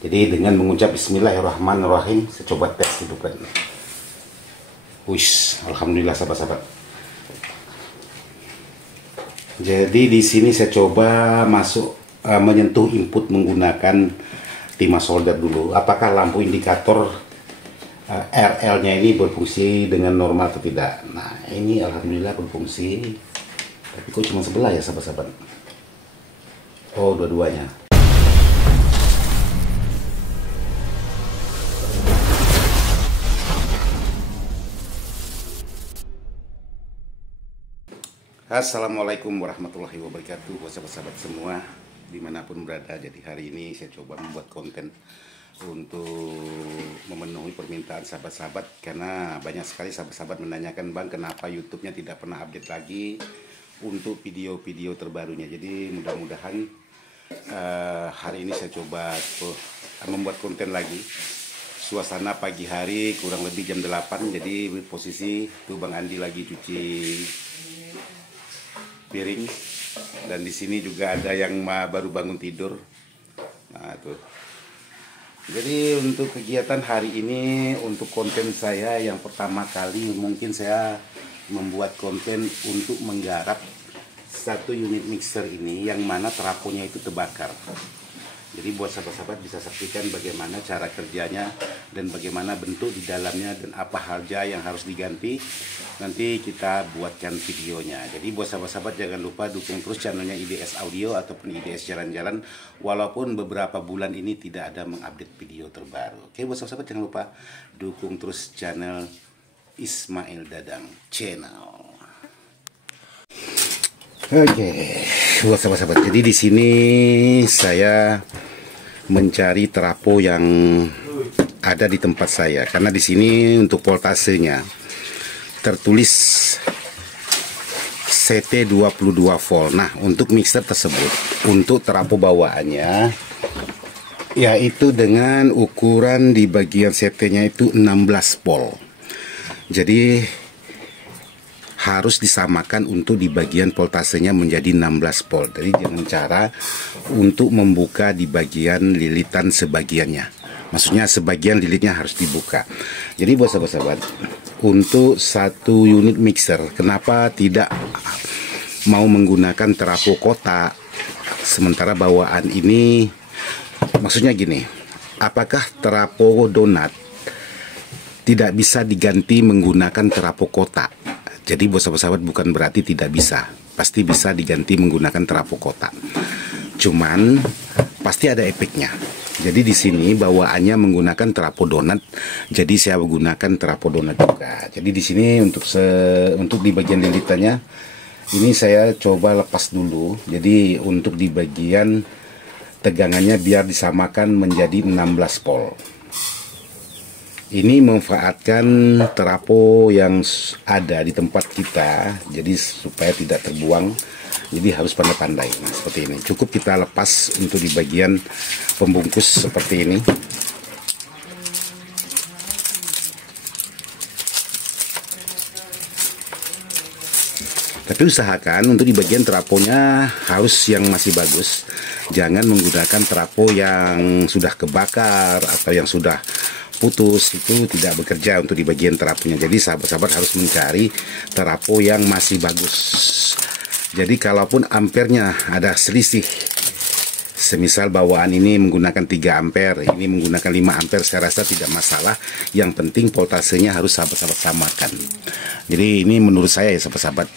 Jadi dengan mengucap Bismillahirrahmanirrahim, saya coba tes hidupkan. Wish, alhamdulillah sahabat-sahabat. Jadi di sini saya coba masuk menyentuh input menggunakan timah solder dulu. Apakah lampu indikator RL-nya ini berfungsi dengan normal atau tidak? Nah, ini alhamdulillah berfungsi. Tapi kok cuma sebelah ya sahabat-sahabat? Oh, dua-duanya. Assalamualaikum warahmatullahi wabarakatuh, sahabat-sahabat semua dimanapun berada. Jadi hari ini saya coba membuat konten untuk memenuhi permintaan sahabat-sahabat, karena banyak sekali sahabat-sahabat menanyakan, Bang, kenapa YouTube-nya tidak pernah update lagi untuk video-video terbarunya. Jadi mudah-mudahan hari ini saya coba membuat konten lagi. Suasana pagi hari kurang lebih jam 8, jadi posisi tuh Bang Andi lagi cuci piring, dan di sini juga ada yang baru bangun tidur. Nah tuh. Jadi untuk kegiatan hari ini, untuk konten saya yang pertama kali mungkin saya membuat konten untuk menggarap satu unit mixer ini yang mana trafonya itu terbakar. Jadi buat sahabat-sahabat bisa saksikan bagaimana cara kerjanya dan bagaimana bentuk di dalamnya dan apa saja yang harus diganti. Nanti kita buatkan videonya. Jadi buat sahabat-sahabat jangan lupa dukung terus channelnya IDS Audio ataupun IDS Jalan-Jalan, walaupun beberapa bulan ini tidak ada mengupdate video terbaru. Oke, buat sahabat-sahabat jangan lupa dukung terus channel Ismail Dadang Channel. Oke, buat sahabat-sahabat. Jadi di sini saya mencari trafo yang ada di tempat saya, karena di sini untuk voltasenya tertulis CT 22 volt. Nah, untuk mixer tersebut untuk trafo bawaannya yaitu dengan ukuran di bagian CT-nya itu 16 volt. Jadi harus disamakan untuk di bagian voltasenya menjadi 16 volt. Jadi dengan cara untuk membuka di bagian lilitan sebagiannya. Maksudnya sebagian lilitnya harus dibuka. Jadi buat sahabat-sahabat, untuk satu unit mixer, kenapa tidak mau menggunakan trafo kotak, sementara bawaan ini, maksudnya gini, apakah trafo donat tidak bisa diganti menggunakan trafo kotak? Jadi buat sahabat-sahabat bukan berarti tidak bisa, pasti bisa diganti menggunakan trafo kotak. Cuman pasti ada efeknya. Jadi di sini bawaannya menggunakan trafo donat, jadi saya menggunakan trafo donat juga. Jadi di sini untuk di bagian lilitannya ini saya coba lepas dulu. Jadi untuk di bagian tegangannya biar disamakan menjadi 16 volt. Ini memanfaatkan trafo yang ada di tempat kita, jadi supaya tidak terbuang. Jadi harus pandai-pandai. Nah, seperti ini. Cukup kita lepas untuk di bagian pembungkus seperti ini. Tapi usahakan untuk di bagian trafonya harus yang masih bagus. Jangan menggunakan trafo yang sudah kebakar atau yang sudah putus, itu tidak bekerja untuk di bagian trafonya. Jadi sahabat-sahabat harus mencari trafo yang masih bagus. Jadi kalaupun ampernya ada selisih, semisal bawaan ini menggunakan 3 ampere, ini menggunakan 5 ampere, saya rasa tidak masalah. Yang penting voltasenya harus sahabat-sahabat samakan. Jadi ini menurut saya ya sahabat-sahabat.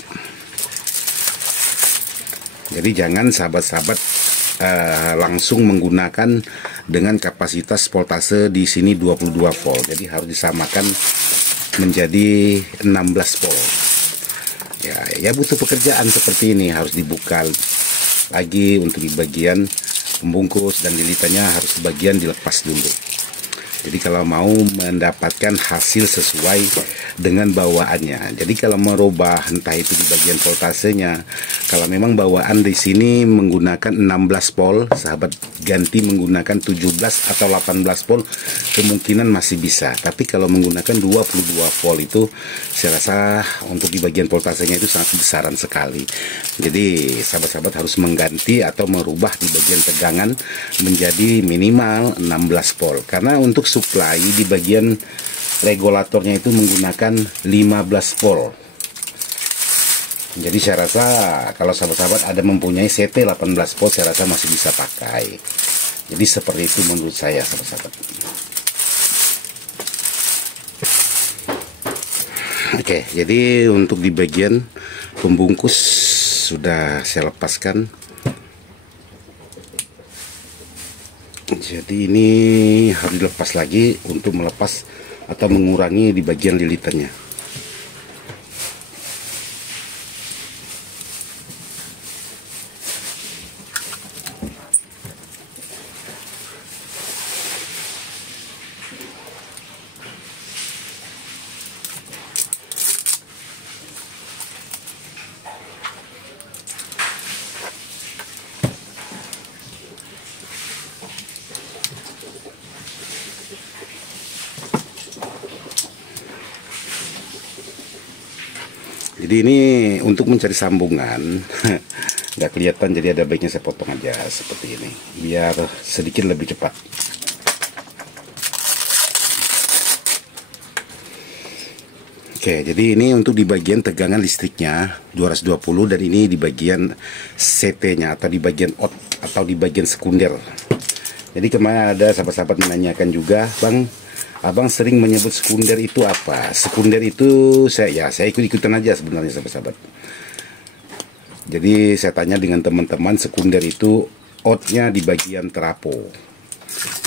Jadi jangan sahabat-sahabat langsung menggunakan dengan kapasitas voltase di sini 22 volt. Jadi harus disamakan menjadi 16 volt. Ya butuh pekerjaan seperti ini, harus dibuka lagi untuk di bagian pembungkus dan lilitannya harus sebagian dilepas dulu. Jadi kalau mau mendapatkan hasil sesuai dengan bawaannya. Jadi kalau merubah entah itu di bagian voltasenya, kalau memang bawaan di sini menggunakan 16 volt, sahabat ganti menggunakan 17 atau 18 volt, kemungkinan masih bisa. Tapi kalau menggunakan 22 volt itu saya rasa untuk di bagian voltasenya itu sangat besaran sekali. Jadi sahabat-sahabat harus mengganti atau merubah di bagian tegangan menjadi minimal 16 volt. Karena untuk supply di bagian regulatornya itu menggunakan 15 volt. Jadi saya rasa kalau sahabat-sahabat ada mempunyai CT 18 volt, saya rasa masih bisa pakai. Jadi seperti itu menurut saya, sahabat-sahabat. Oke, jadi untuk di bagian pembungkus sudah saya lepaskan. Jadi ini harus dilepas lagi untuk melepas atau mengurangi di bagian lilitannya. Jadi ini untuk mencari sambungan nggak kelihatan, jadi ada baiknya saya potong aja seperti ini biar sedikit lebih cepat. Oke, jadi ini untuk di bagian tegangan listriknya 220, dan ini di bagian CT-nya atau di bagian out atau di bagian sekunder. Jadi kemarin ada sahabat-sahabat menanyakan juga, Bang, Abang sering menyebut sekunder itu apa? Sekunder itu saya ikut-ikutan aja sebenarnya, sahabat-sahabat. Jadi saya tanya dengan teman-teman, sekunder itu outnya di bagian trafo.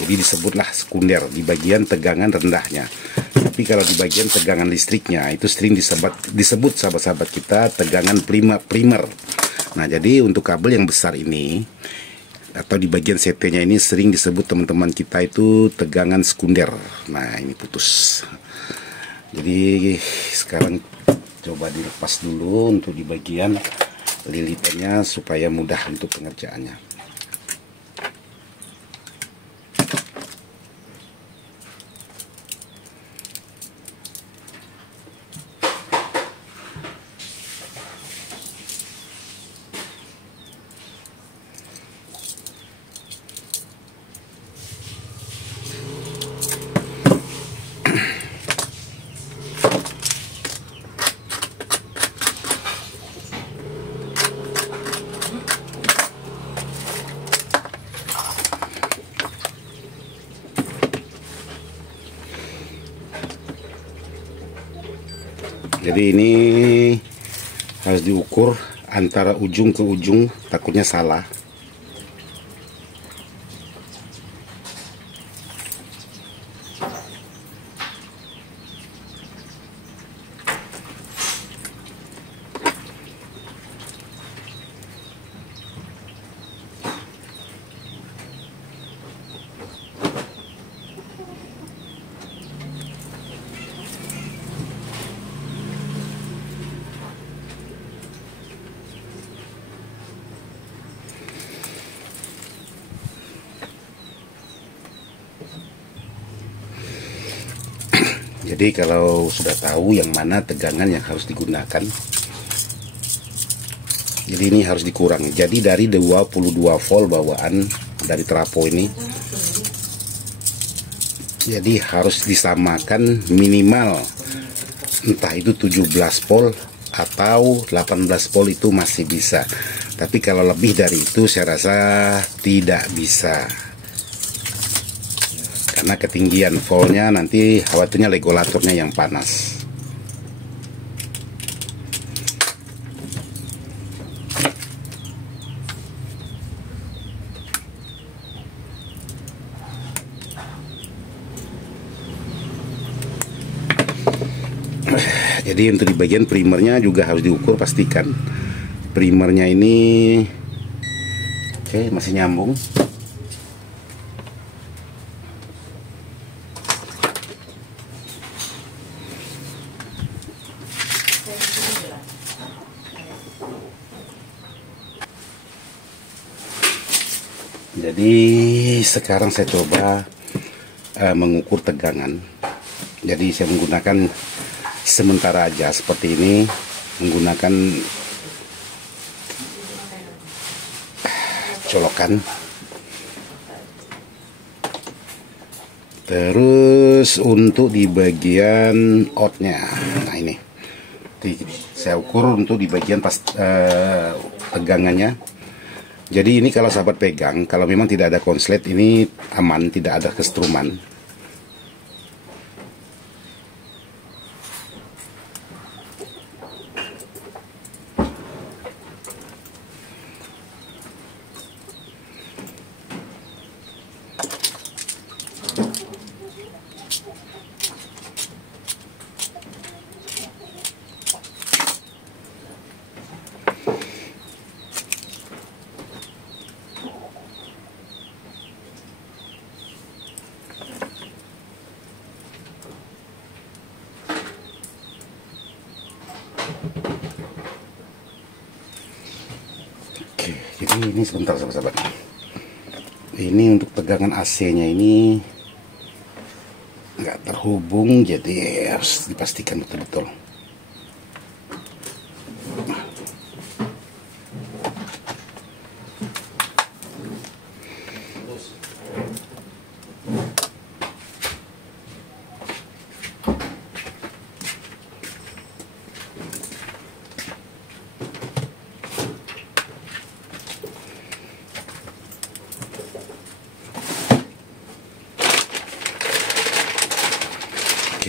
Jadi disebutlah sekunder di bagian tegangan rendahnya. Tapi kalau di bagian tegangan listriknya itu sering disebut sahabat-sahabat kita tegangan primer. Nah, jadi untuk kabel yang besar ini atau di bagian CT-nya ini sering disebut teman-teman kita itu tegangan sekunder. Nah, ini putus. Jadi sekarang coba dilepas dulu untuk di bagian lilitannya supaya mudah untuk pengerjaannya. Jadi ini harus diukur antara ujung ke ujung, takutnya salah. Jadi kalau sudah tahu yang mana tegangan yang harus digunakan, jadi ini harus dikurangi. Jadi dari 22 volt bawaan dari trafo ini, jadi harus disamakan minimal entah itu 17 volt atau 18 volt itu masih bisa. Tapi kalau lebih dari itu saya rasa tidak bisa. Karena ketinggian voltnya nanti khawatirnya regulatornya yang panas. Jadi untuk di bagian primernya juga harus diukur, pastikan primernya ini oke, masih nyambung. Jadi sekarang saya coba mengukur tegangan. Jadi saya menggunakan sementara aja seperti ini, menggunakan colokan. Terus untuk di bagian outnya, nah ini saya ukur untuk di bagian pas tegangannya. Jadi ini kalau sahabat pegang, kalau memang tidak ada konslet ini aman, tidak ada kesetruman. Oke, jadi ini sebentar sahabat-sahabat. Ini untuk tegangan AC-nya ini nggak terhubung, jadi harus dipastikan betul-betul.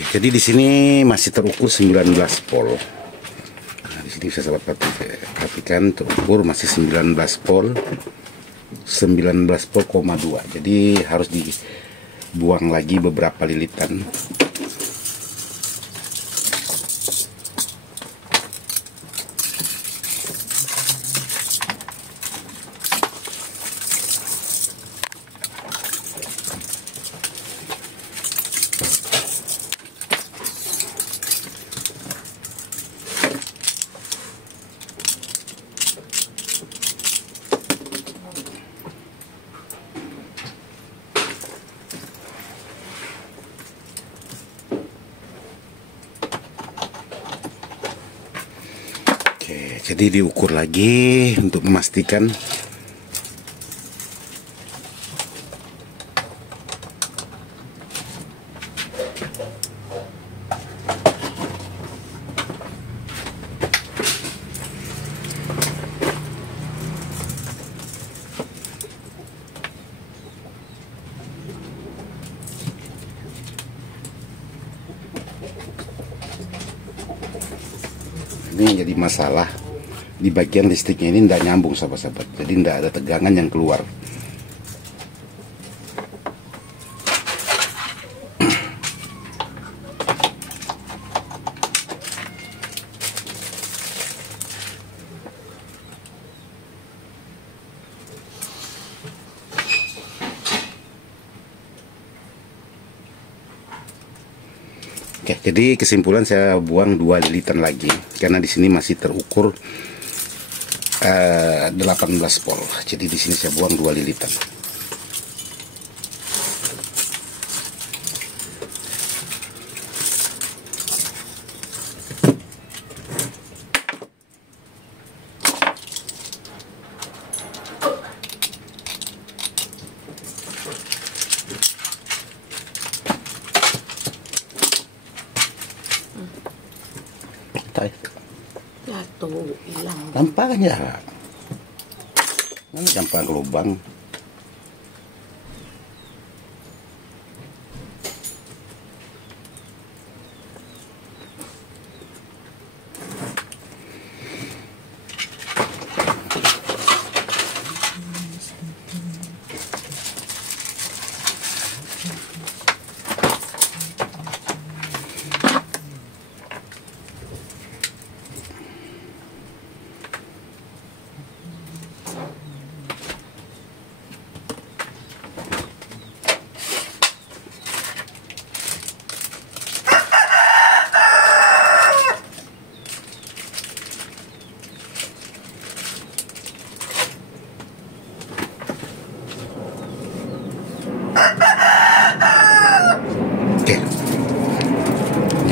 Jadi di sini masih terukur 19 volt. Nah, di sini bisa sahabat perhatikan terukur masih 19 volt, 19 volt,2. Jadi harus dibuang lagi beberapa lilitan. Oke, jadi diukur lagi untuk memastikan. Ini jadi masalah di bagian listriknya ini tidak nyambung sahabat-sahabat, jadi tidak ada tegangan yang keluar. Oke, jadi kesimpulan saya buang 2 lilitan lagi karena di sini masih terukur 18 volt. Jadi di sini saya buang 2 lilitan. Jatuh, hilang. Gampang aja. Gampang lubang.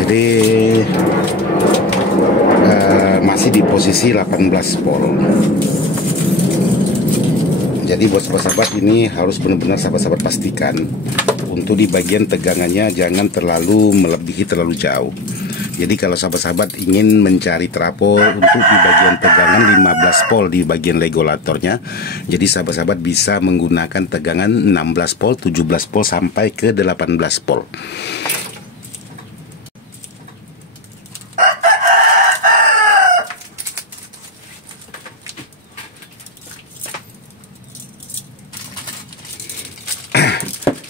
Jadi masih di posisi 18 volt. Jadi buat sahabat-sahabat ini harus benar-benar sahabat-sahabat pastikan untuk di bagian tegangannya jangan terlalu melebihi terlalu jauh. Jadi kalau sahabat-sahabat ingin mencari trafo untuk di bagian tegangan 15 volt di bagian regulatornya, jadi sahabat-sahabat bisa menggunakan tegangan 16 volt, 17 volt sampai ke 18 volt.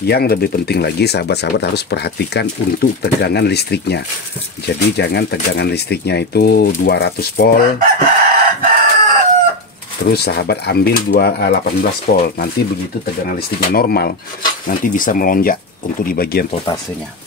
Yang lebih penting lagi sahabat-sahabat harus perhatikan untuk tegangan listriknya. Jadi jangan tegangan listriknya itu 200 volt terus sahabat ambil 18 volt. Nanti begitu tegangan listriknya normal, nanti bisa melonjak untuk di bagian voltasenya.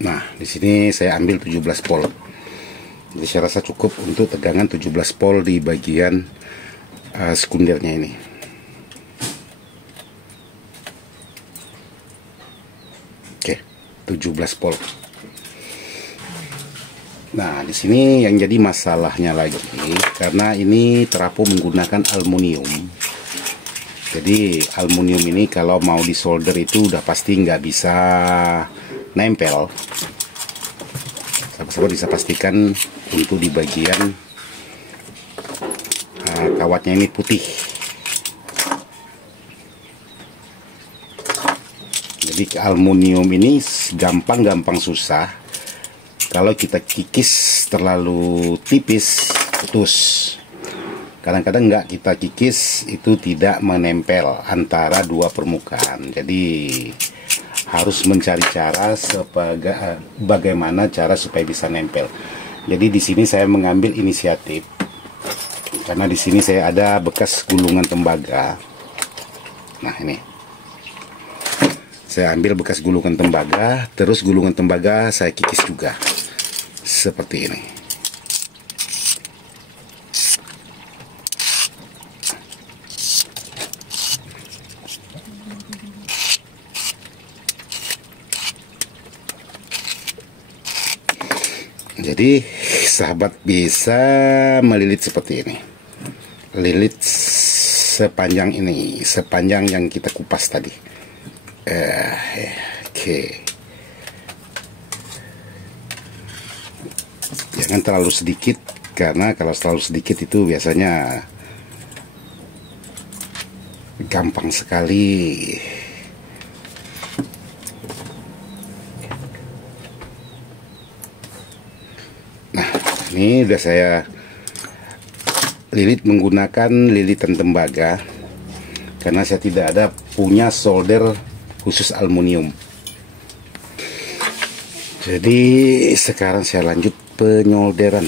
Nah, di sini saya ambil 17 volt. Jadi saya rasa cukup untuk tegangan 17 volt di bagian sekundernya ini. Oke, 17 volt. Nah, di sini yang jadi masalahnya lagi karena ini trafo menggunakan aluminium. Jadi aluminium ini kalau mau disolder itu udah pasti nggak bisa nempel. Sahabat-sahabat bisa pastikan untuk di bagian kawatnya ini putih. Jadi aluminium ini gampang susah. Kalau kita kikis terlalu tipis, putus. Kadang-kadang nggak kita kikis itu tidak menempel antara dua permukaan. Jadi harus mencari cara bagaimana cara supaya bisa nempel. Jadi di sini saya mengambil inisiatif karena di sini saya ada bekas gulungan tembaga. Nah, ini saya ambil bekas gulungan tembaga, terus gulungan tembaga saya kikis juga seperti ini. Jadi sahabat bisa melilit seperti ini, lilit sepanjang ini, sepanjang yang kita kupas tadi. Oke. Jangan terlalu sedikit, karena kalau terlalu sedikit itu biasanya gampang sekali ini. Udah saya lilit menggunakan lilitan tembaga karena saya tidak ada punya solder khusus aluminium. Jadi sekarang saya lanjut penyolderan.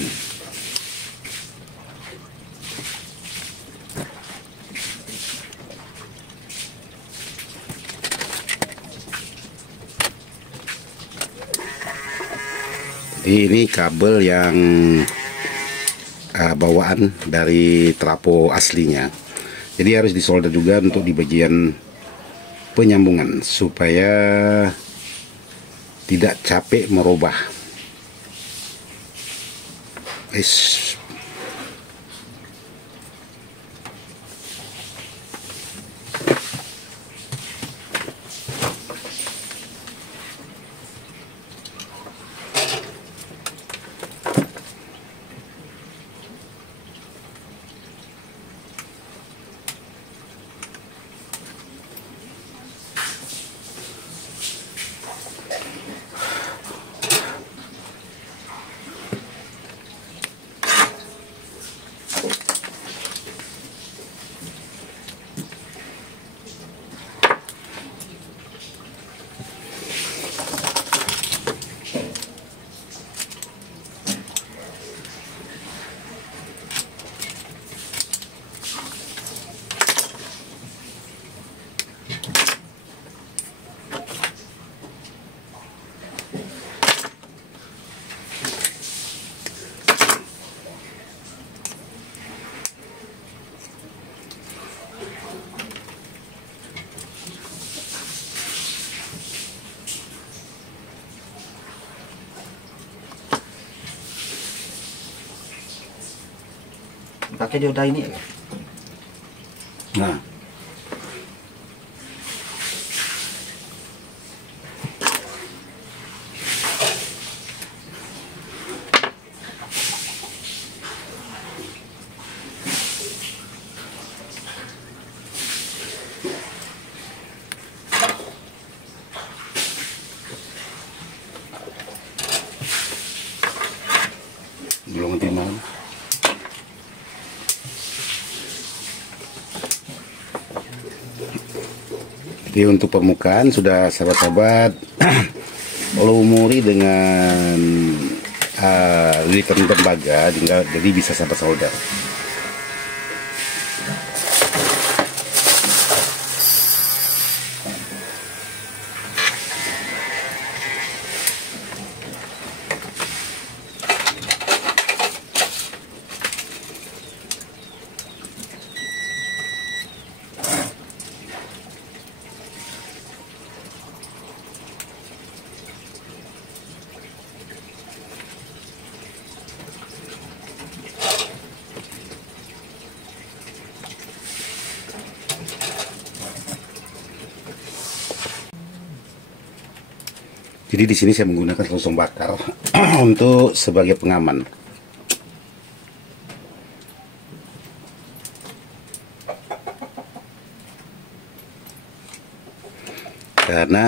Jadi ini kabel yang bawaan dari trafo aslinya. Jadi harus disolder juga untuk di bagian penyambungan supaya tidak capek merubah. pakai dioda ini. Nah, belum timang. Jadi untuk permukaan sudah sahabat-sahabat lumuri dengan lilitan tembaga, jadi bisa sampai solder. Jadi di sini saya menggunakan selongsong bakar untuk sebagai pengaman. Karena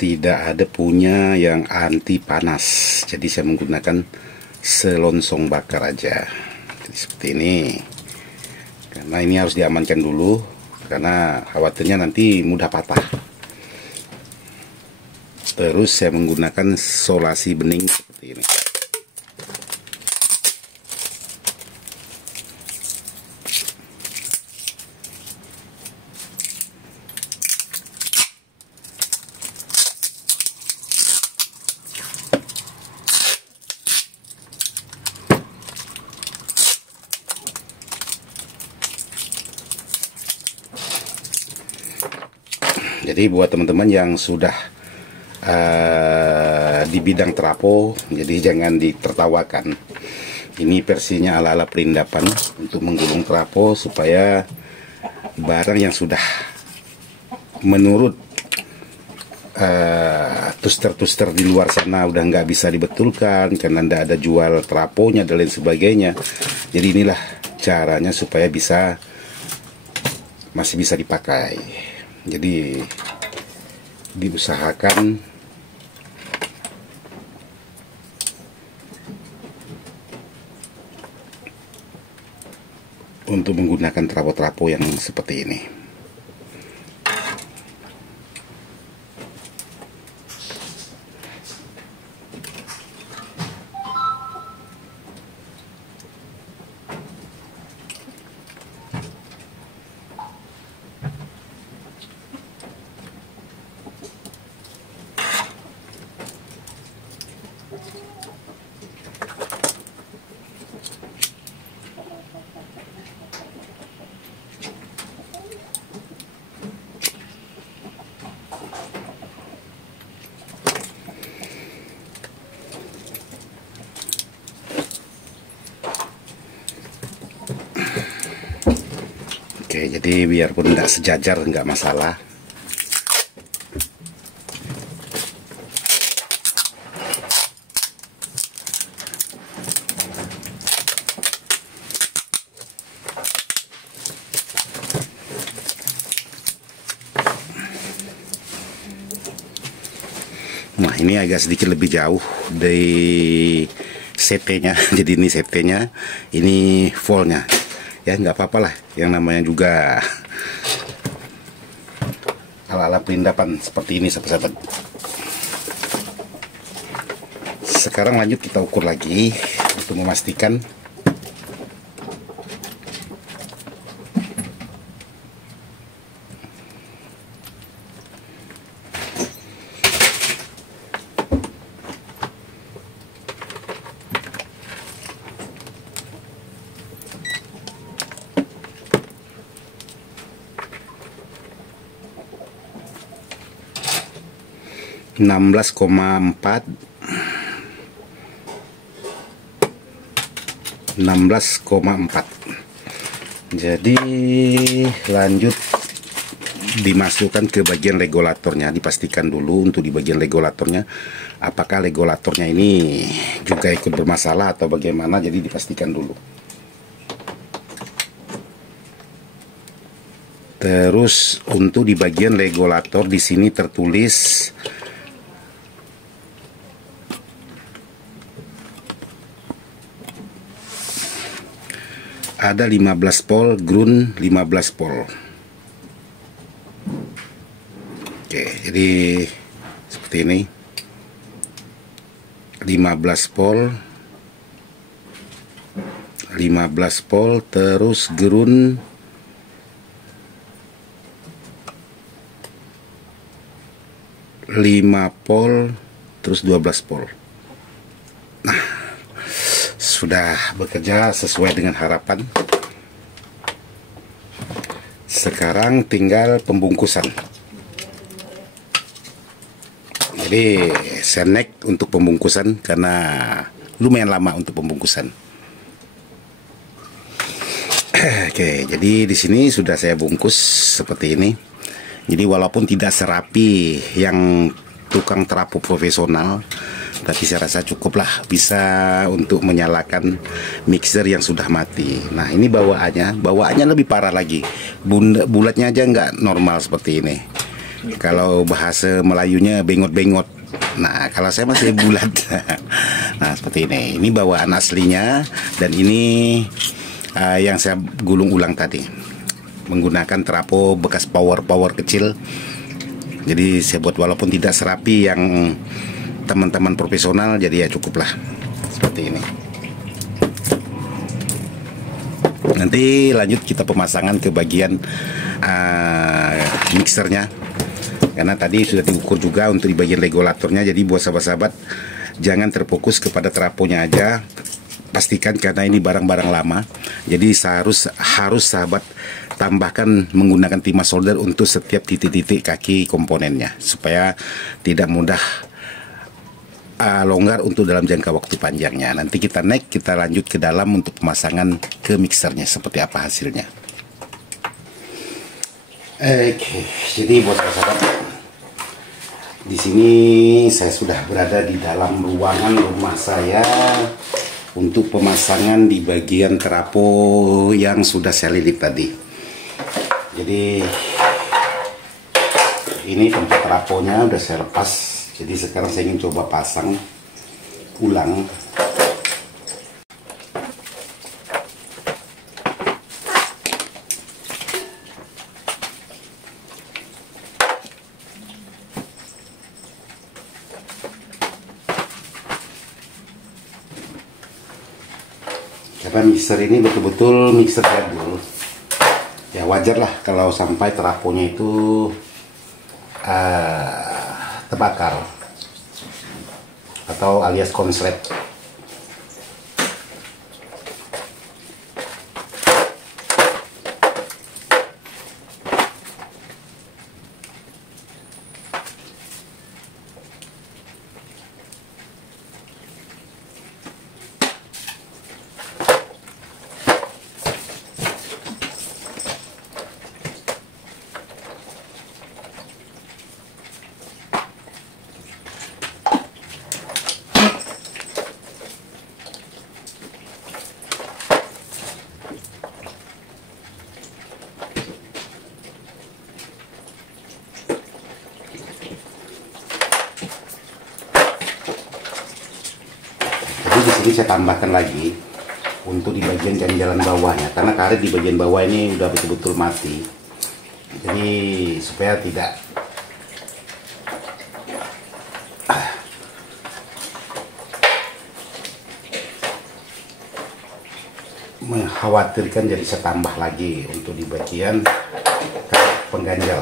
tidak ada punya yang anti panas, jadi saya menggunakan selongsong bakar aja. Jadi seperti ini. Karena ini harus diamankan dulu, karena khawatirnya nanti mudah patah. Terus saya menggunakan solasi bening seperti ini. Jadi buat teman-teman yang sudah di bidang trapo, jadi jangan ditertawakan. Ini versinya ala-ala perindapan untuk menggulung trapo, supaya barang yang sudah menurut tuster-tuster di luar sana udah nggak bisa dibetulkan karena nggak ada jual traponya dan lain sebagainya. Jadi inilah caranya supaya masih bisa dipakai. Jadi diusahakan untuk menggunakan trapo-trapo yang seperti ini. 'Oke, jadi biarpun tidak sejajar nggak masalah. Nah, ini agak sedikit lebih jauh dari CT-nya. Jadi ini CT-nya, ini volt-nya. Ya nggak apa-apa lah, yang namanya juga ala-ala perindapan seperti ini, sahabat-sahabat. Sekarang lanjut kita ukur lagi untuk memastikan. Enam belas koma 4 16,4. Jadi lanjut dimasukkan ke bagian regulatornya. Dipastikan dulu untuk di bagian regulatornya apakah regulatornya ini juga ikut bermasalah atau bagaimana, jadi dipastikan dulu. Terus untuk di bagian regulator di sini tertulis ada 15 volt, ground 15 volt. Oke, jadi seperti ini. 15 volt, 15 volt, terus ground 5 volt, terus 12 volt. Nah, sudah bekerja sesuai dengan harapan. Sekarang tinggal pembungkusan. Jadi saya neck untuk pembungkusan karena lumayan lama untuk pembungkusan. Oke, jadi di sini sudah saya bungkus seperti ini. Jadi walaupun tidak serapi yang tukang terapung profesional, tapi saya rasa cukuplah bisa untuk menyalakan mixer yang sudah mati. Nah, ini bawaannya lebih parah lagi. Bulatnya aja nggak normal seperti ini. Kalau bahasa Melayunya bengot-bengot. Nah, kalau saya masih bulat. Nah, seperti ini. Ini bawaan aslinya, dan ini yang saya gulung ulang tadi. Menggunakan trafo bekas power kecil. Jadi saya buat walaupun tidak serapi yang teman-teman profesional, jadi ya cukuplah seperti ini. Nanti lanjut kita pemasangan ke bagian mixernya, karena tadi sudah diukur juga untuk di bagian regulatornya. Jadi buat sahabat-sahabat jangan terfokus kepada trafonya aja, pastikan karena ini barang-barang lama. Jadi harus sahabat tambahkan menggunakan timah solder untuk setiap titik-titik kaki komponennya supaya tidak mudah longgar untuk dalam jangka waktu panjangnya. Nanti kita lanjut ke dalam untuk pemasangan ke mixernya seperti apa hasilnya. Oke, jadi buat sahabat, di sini saya sudah berada di dalam ruangan rumah saya untuk pemasangan di bagian trafo yang sudah saya lilit tadi. Jadi ini tempat trafonya udah saya lepas. Jadi sekarang saya ingin coba pasang ulang. Karena mixer ini betul-betul mixer jadul. Ya wajar lah kalau sampai trafonya itu terbakar atau alias konslet. Jadi saya tambahkan lagi untuk di bagian jalan bawahnya, karena karet di bagian bawah ini udah betul-betul mati. Jadi supaya tidak mengkhawatirkan, jadi saya tambah lagi untuk di bagian karet pengganjal.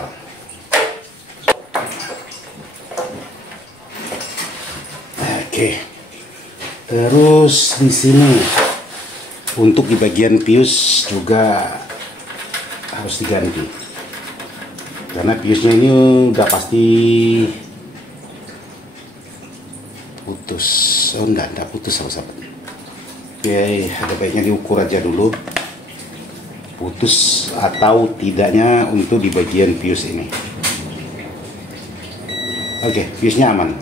Oke. Terus di sini untuk di bagian pius juga harus diganti, karena piusnya ini udah pasti putus. Oh enggak putus sahabat. Oke, ada baiknya diukur aja dulu putus atau tidaknya untuk di bagian fuse ini. Oke, fuse-nya aman.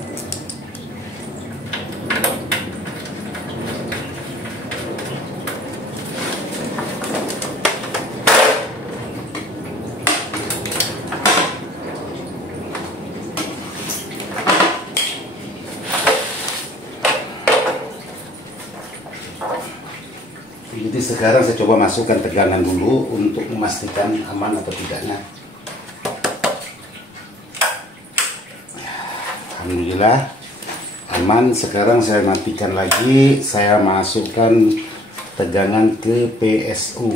Jadi sekarang saya coba masukkan tegangan dulu untuk memastikan aman atau tidaknya. Alhamdulillah aman. Sekarang saya matikan lagi, saya masukkan tegangan ke PSU.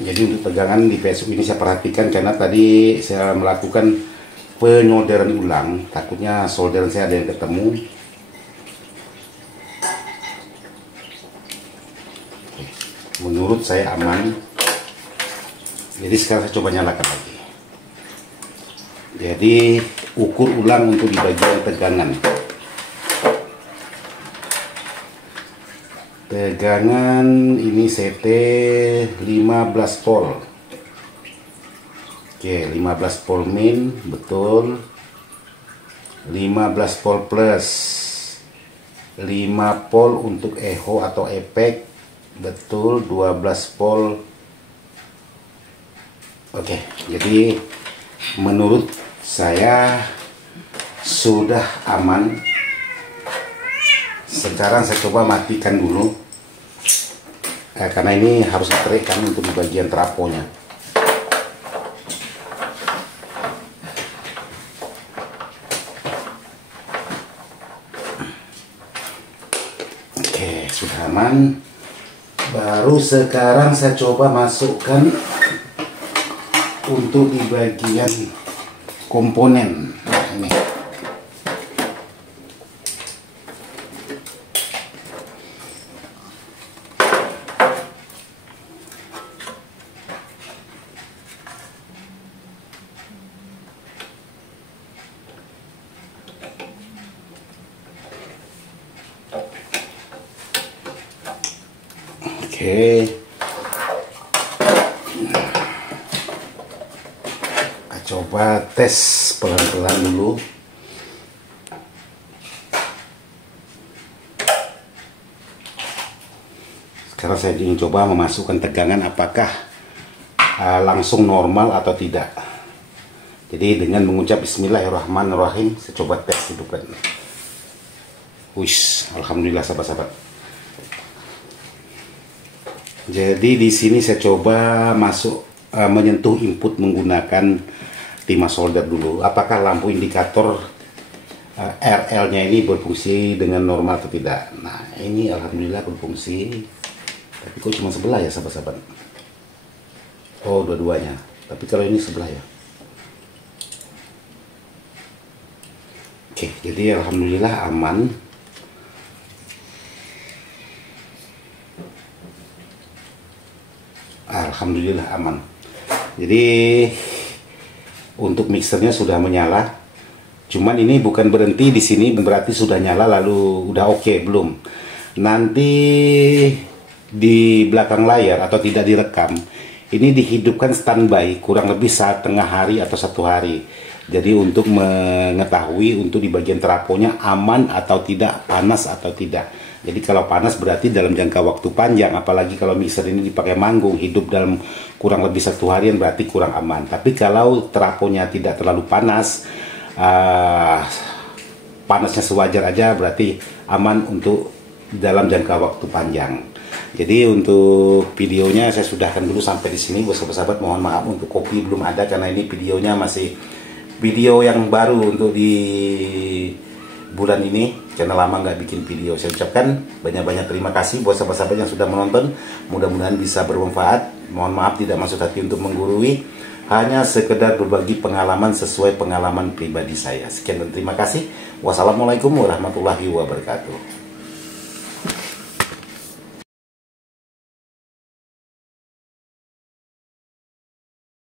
Jadi untuk tegangan di PSU ini saya perhatikan karena tadi saya melakukan penyolderan ulang, takutnya solderan saya ada yang ketemu. Menurut saya aman. Jadi sekarang saya coba nyalakan lagi. Jadi ukur ulang untuk di bagian tegangan. Tegangan ini CT 15 volt. Oke, 15 volt min, betul. 15 volt plus. 5 volt untuk echo atau efek, betul. 12 volt. Oke, jadi menurut saya sudah aman. Sekarang saya coba matikan dulu. Karena ini harus diterekam untuk di bagian trafonya. Oke, sudah aman. Baru sekarang saya coba masukkan untuk di bagian komponen. Nah, ini. Oke, kita coba tes pelan-pelan dulu. Sekarang saya ingin coba memasukkan tegangan apakah langsung normal atau tidak. Jadi dengan mengucap Bismillahirrahmanirrahim, saya coba tes hidupkan. Wish, alhamdulillah sahabat-sahabat. Jadi di sini saya coba masuk menyentuh input menggunakan timah solder dulu. Apakah lampu indikator RL-nya ini berfungsi dengan normal atau tidak? Nah, ini alhamdulillah berfungsi. Tapi kok cuma sebelah ya sahabat-sahabat? Oh, dua-duanya. Tapi kalau ini sebelah ya. Oke, jadi alhamdulillah aman. Alhamdulillah aman. Jadi untuk mixernya sudah menyala. Cuman ini bukan berhenti di sini berarti sudah nyala lalu udah oke, belum. Nanti di belakang layar atau tidak direkam, ini dihidupkan standby kurang lebih setengah hari atau 1 hari. Jadi untuk mengetahui untuk di bagian trafonya aman atau tidak, panas atau tidak. Jadi kalau panas berarti dalam jangka waktu panjang, apalagi kalau mixer ini dipakai manggung, hidup dalam kurang lebih 1 harian berarti kurang aman. Tapi kalau trafonya tidak terlalu panas, panasnya sewajar aja, berarti aman untuk dalam jangka waktu panjang. Jadi untuk videonya saya sudahkan dulu sampai di sini, sahabat-sahabat. Mohon maaf untuk kopi belum ada karena ini videonya masih video yang baru untuk di bulan ini, karena lama nggak bikin video. Saya ucapkan banyak-banyak terima kasih buat sahabat-sahabat yang sudah menonton. Mudah-mudahan bisa bermanfaat. Mohon maaf tidak maksud hati untuk menggurui, hanya sekedar berbagi pengalaman sesuai pengalaman pribadi saya. Sekian dan terima kasih. Wassalamualaikum warahmatullahi wabarakatuh.